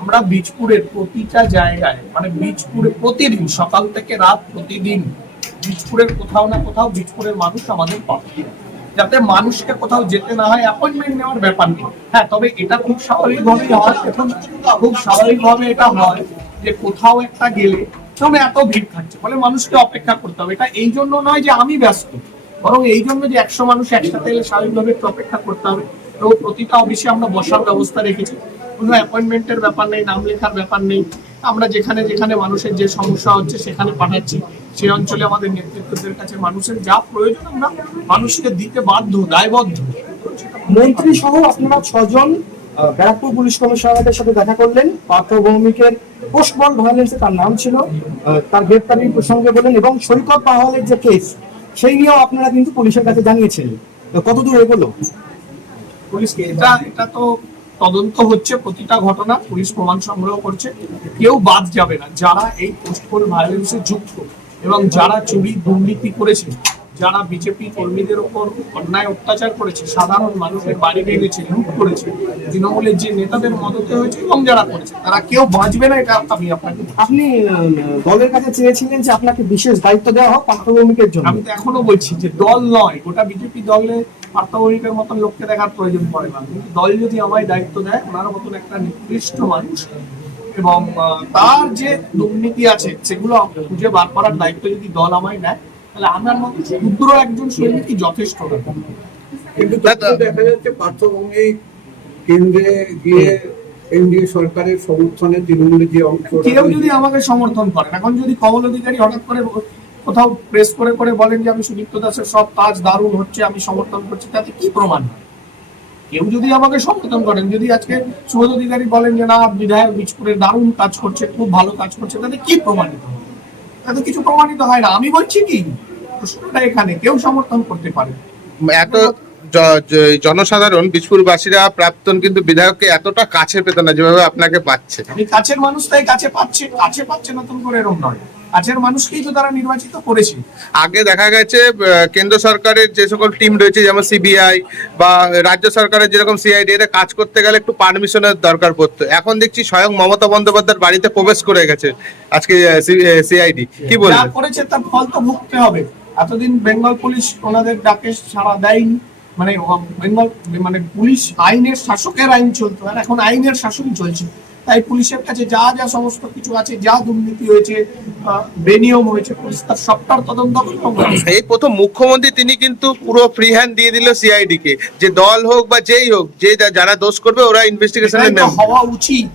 আমরা বীজপুরের প্রতিটা জায়গায় মানে বীজপুরে প্রতিদিন সকাল থেকে রাত প্রতিদিন বীজপুরের কোথাও না কোথাও বীজপুরের মানুষ আমাদের পাবে, যাতে মানুষকে কোথাও যেতে না হয়। অ্যাপয়েন্টমেন্ট নেওয়ার ব্যাপার নেই। হ্যাঁ, তবে এটা খুব স্বাভাবিকভাবেই হয়, এখন খুব স্বাভাবিকভাবে এটা হয় যে কোথাও একটা গেলে যেমন এত ভিড় থাকছে ফলে মানুষকে অপেক্ষা করতে হবে। এটা এই জন্য নয় যে আমি ব্যস্ত, বরং এই জন্য যে 100 মানুষ একসাথে এলে স্বাভাবিকভাবে একটু অপেক্ষা করতে হবে। তো প্রতিটা অফিসে আমরা বসার ব্যবস্থা রেখেছি, কোনো অ্যাপয়েন্টমেন্টের ব্যাপার নেই, নাম লেখার ব্যাপার নেই। আমরা যেখানে যেখানে মানুষের যে সমস্যা হচ্ছে সেখানে পাঠাচ্ছি, সেই অঞ্চলে আমাদের নেতৃত্বদের কাছে মানুষের যা প্রয়োজন আমরা মানুষকে দিতে বাধ্য, দায়বদ্ধ। মন্ত্রী সহ আপনারা 6 জন ব্যারাকপুর পুলিশ কমিশনারের সাথে দেখা করলেন। পার্থ ভৌমিকের পোস্টমর্টম ভায়োলেন্সে তার নাম ছিল, তার গ্রেপ্তারির প্রসঙ্গে বলেন, এবং সৈকত পাহাড়ের যে কেস সেই নিয়েও আপনারা কিন্তু পুলিশের কাছে জানিয়েছেন। কতদূর এগোলো পুলিশকে? এটা তো তদন্ত হচ্ছে, প্রতিটা ঘটনা পুলিশ প্রমাণ সংগ্রহ করছে, কেউ বাদ যাবে না। যারা এই পোস্টমর্টম ভায়োলেন্সে যুক্ত এবং যারা চুরি দুর্নীতি করেছে, যারা বিজেপি কর্মীদের ওপর অন্যায় অত্যাচার করেছে, সাধারণ মানুষের বাড়ি ভেঙেছে, লুট করেছে, তৃণমূলের যে নেতাদের মদতে হয়েছে এবং যারা করেছে, তারা কেউ বাঁচবে না। এটা আমি আপনাকে, আপনি দলের কাছে চেয়েছিলেন যে আপনাকে বিশেষ দায়িত্ব দেওয়া হোক পার্থ ভৌমিকের জন্য। আমি তো এখনো বলছি যে দল নয়, গোটা বিজেপি দলে পার্থ ভৌমিকের মতন লোককে দেখার প্রয়োজন পড়ে না। কিন্তু দল যদি আমায় দায়িত্ব দেয়, ওনার মতন একটা নিকৃষ্ট মানুষ এবং তার যে দুর্নীতি আছে সেগুলো খুঁজে বার করার দায়িত্ব যদি দল আমায় নেয়, তাহলে আমার মতো ক্ষুদ্র একজন সৈনিকই যথেষ্ট না। কিন্তু দেখা যাচ্ছে পার্থ ভৌমিক কেন্দ্রে গিয়ে এনডিএ সরকারের সমর্থনে তৃণমূলের যে অংশ, কেউ যদি আমাকে সমর্থন করেন, এখন যদি কমল অধিকারী হঠাৎ করে কোথাও প্রেস করে করে বলেন যে আমি সুদীপ্ত দাসের সব কাজ দারুণ হচ্ছে, আমি সমর্থন করছি, তাতে কি প্রমাণ? কেউ যদি আমাকে সমর্থন করেন, যদি আজকে সুবোধ অধিকারী বলেন যে না বিধায়ক বীজপুরের দারুণ কাজ করছে, খুব ভালো কাজ করছে, তাতে কি প্রমাণিত হয়? তাতে কিছু প্রমাণিত হয় না। আমি বলছি কি, প্রশ্নটা এখানে কেউ সমর্থন করতে পারে। এত জনসাধারণ বীজপুরবাসীরা প্রাক্তন কিন্তু বিধায়ককে এতটা কাছে পেত না যেভাবে আপনাকে পাচ্ছে। আমি কাছের মানুষ, তাই কাছে পাচ্ছে নতুন করে এরকম নয়, কাছের মানুষকেই তো তারা নির্বাচিত করেছে। আগে দেখা গেছে কেন্দ্র সরকারের যে সকল টিম রয়েছে যেমন সিবিআই বা রাজ্য সরকারের যেরকম সিআইডি, এরা কাজ করতে গেলে একটু পারমিশনের দরকার পড়তো। এখন দেখছি স্বয়ং মমতা বন্দ্যোপাধ্যায়ের বাড়িতে প্রবেশ করে গেছে আজকে সিআইডি। কি বলবেন? যা করেছে তার ফল তো ভুগতে হবে। এতদিন বেঙ্গল পুলিশ ওনাদের ডাকে সাড়া দেয়নি, মানে বেঙ্গল মানে পুলিশ আইনের শাসকের আইন চলতো, আর এখন আইনের শাসন চলছে। তাই পুলিশের কাছে যা যা সমস্ত কিছু আছে, যা দুর্নীতি হয়েছে, বেনিয়ম হয়েছে, পুলিশ তার সবটার তদন্ত করবে। এই প্রথম মুখ্যমন্ত্রী তিনি কিন্তু পুরো ফ্রি হ্যান্ড দিয়ে দিল সিআইডি কে, যে দল হোক বা যেই হোক, যে যারা দোষ করবে ওরা ইনভেস্টিগেশনে নেবে। হওয়া উচিত,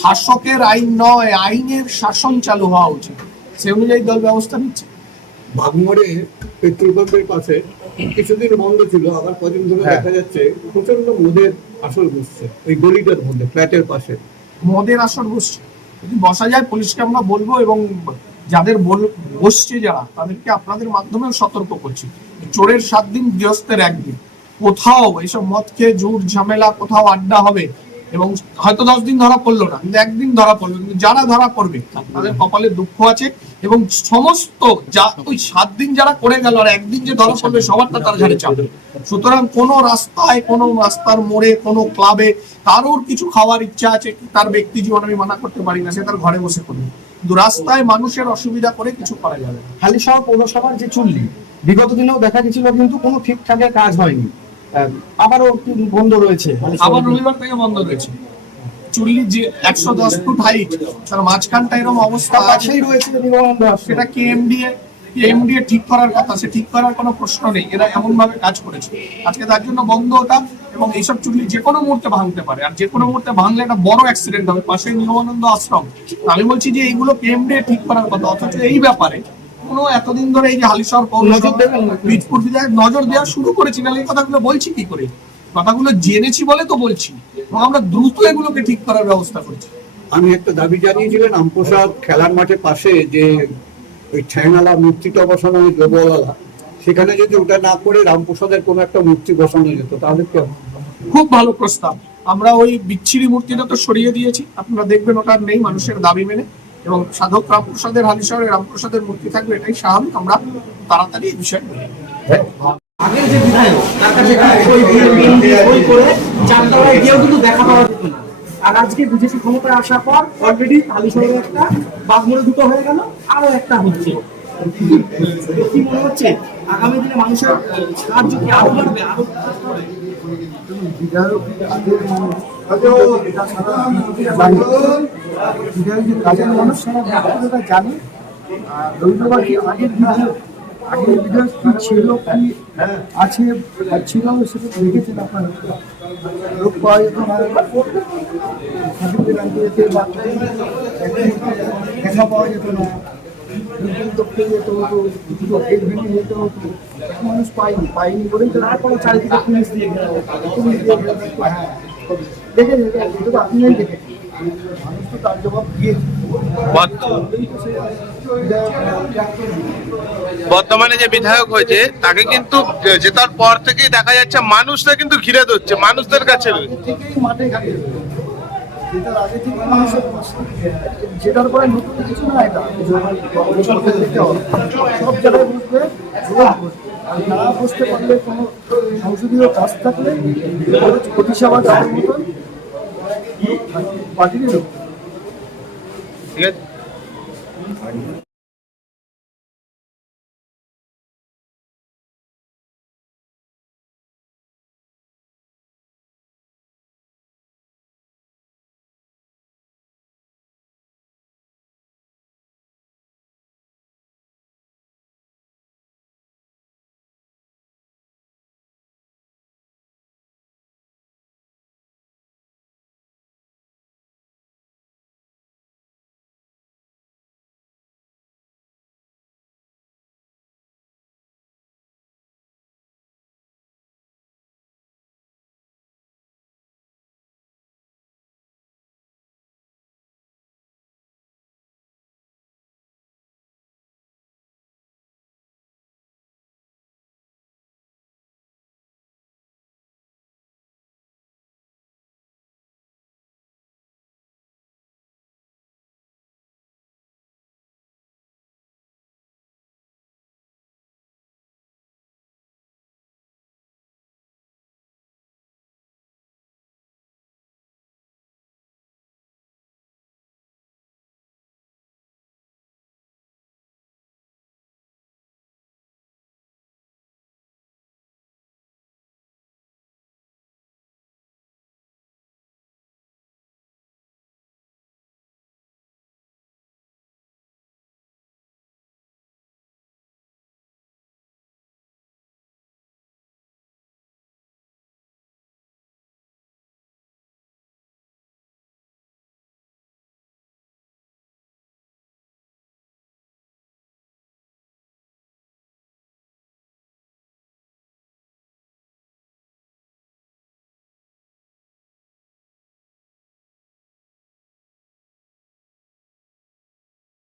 শাসকের আইন নয়, আইনের শাসন চালু হওয়া উচিত, সে অনুযায়ী দল ব্যবস্থা নিচ্ছে। ভাগমরে পেট্রোল পাম্পের পাশে কিছুদিন বন্ধ ছিল, আবার কদিন ধরে দেখা যাচ্ছে প্রচন্ড মদের আসর বসছে ওই গলিটার মধ্যে, ফ্ল্যাটের পাশে মদের আসর বসছে। যদি বসা যায় পুলিশকে আমরা বলবো, এবং যাদের বসছে যারা, তাদেরকে আপনাদের মাধ্যমেও সতর্ক করছি, চোরের 7 দিন গৃহস্থের 1 দিন। কোথাও এইসব মদ খেয়ে জোর ঝামেলা, কোথাও আড্ডা হবে এবং হয়তো 10 দিন ধরা পড়লো না, কিন্তু 1 দিন ধরা পড়বে, কিন্তু যারা ধরা পড়বে তাদের কপালে দুঃখ আছে। এবং সমস্ত যা ওই 7 দিন যারা করে গেল আর 1 দিন যে ধরা পড়বে, সবারটা তার ঘাড়ে চাপবে। সুতরাং কোনো রাস্তায়, কোনো রাস্তার মোড়ে, কোনো ক্লাবে কারোর কিছু খাওয়ার ইচ্ছা আছে, তার ব্যক্তি জীবন আমি মানা করতে পারি না, সে তার ঘরে বসে করবে, কিন্তু রাস্তায় মানুষের অসুবিধা করে কিছু করা যাবে না। হালিশহর পৌরসভার যে চুল্লি বিগত দিনেও দেখা গেছিল কিন্তু কোনো ঠিকঠাকের কাজ হয়নি, আবারও বন্ধ রয়েছে, আবার রবিবার থেকে বন্ধ রয়েছে। চুল্লি যে 110 ফুট হাইট, তার মাঝখানটা এরকম অবস্থা কাছেই রয়েছে নিগমানন্দ আশ্রম। সেটা কেএমডিএ ঠিক করার কথা, সে ঠিক করার কোনো প্রশ্ন নেই। এরা এমন ভাবে কাজ করেছে, আজকে তার জন্য বন্ধ ওটা। এবং এইসব চুল্লি যে কোনো মুহূর্তে ভাঙতে পারে, আর যে কোনো মুহূর্তে ভাঙলে একটা বড় অ্যাক্সিডেন্ট হবে। পাশে নিগমানন্দ আশ্রম। আমি বলছি যে এইগুলো কেএমডিএ ঠিক করার কথা, অথচ এই ব্যাপারে কোনো এতদিন ধরে এই যে হালিশহর পৌরসভা, বীজপুর বিধায়ক নজর দেওয়া শুরু করেছি না। এই কথাগুলো বলছি কি করে? কথাগুলো জেনেছি বলে তো বলছি, এবং আমরা দ্রুত এগুলোকে ঠিক করার ব্যবস্থা করছি। আমি একটা দাবি জানিয়েছিলেন রামপ্রসাদ খেলার মাঠের পাশে যে ওই ঠ্যাংওয়ালা মূর্তিটা বসানো, ওই গোবরওয়ালা, সেখানে যদি ওটা না করে রামপ্রসাদের কোনো একটা মূর্তি বসানো যেত তাহলে কি? খুব ভালো প্রস্তাব। আমরা ওই বিচ্ছিরি মূর্তিটা তো সরিয়ে দিয়েছি, আপনারা দেখবেন ওটা নেই, মানুষের দাবি মেনে। এবং সাধক রামপ্রসাদের, হালিশহরে রামপ্রসাদের মূর্তি থাকবে, এটাই স্বাভাবিক। আমরা তাড়াতাড়ি এই বিষয়ে আগের যে বিধায়ক তার কাছে সই করে চারতলায় গিয়েও কিন্তু দেখা পাওয়া যেত না। আর আজকে বিজেপি ক্ষমতায় আসার পর অলরেডি হালিশহরে একটা, বাগমোড়ে দুটো হয়ে গেল, আরো একটা হচ্ছে। কি মনে হচ্ছে আগামী দিনে মানুষের সাহায্য কি আরো বাড়বে, আরো কাজের মানুষ সারা ব্যক্তিগতটা জানে। আর রবীন্দ্রবার কি আগের বিধায়ক কি ছিল, কি আছে ছিল, সেটা দেখেছেন আপনারা। লোক পাওয়া যেত না, দেখা পাওয়া যেত না, দক্ষিণ যেতে হতো, গেট ভেঙে যেতে হতো। মানুষ পাইনি বলেই তো তারপরে চারিদিকে পুলিশ দিয়ে গেল, হ্যাঁ দেখে এটা তো আপনিই দেখেছেন। মানুষ তো তার জবাব দিয়েছে। বর্তমানে যে বিধায়ক হয়েছে তাকে কিন্তু জেতার পর থেকেই দেখা যাচ্ছে মানুষরা কিন্তু ঘিরে ধরছে, মানুষদের কাছে রয়েছে। থেকেই মাঠে ঘাটে যেটার আগে থেকে মানুষের যেটার পরে নতুন কিছু না, এটা দেখতে হবে। সব জায়গায় বুঝবে, আর না বুঝতে পারলে কোনো সংসদীয় কাজ থাকলে প্রতিসভা যাওয়ার মতন পার্টিরই লোক। ঠিক আছে।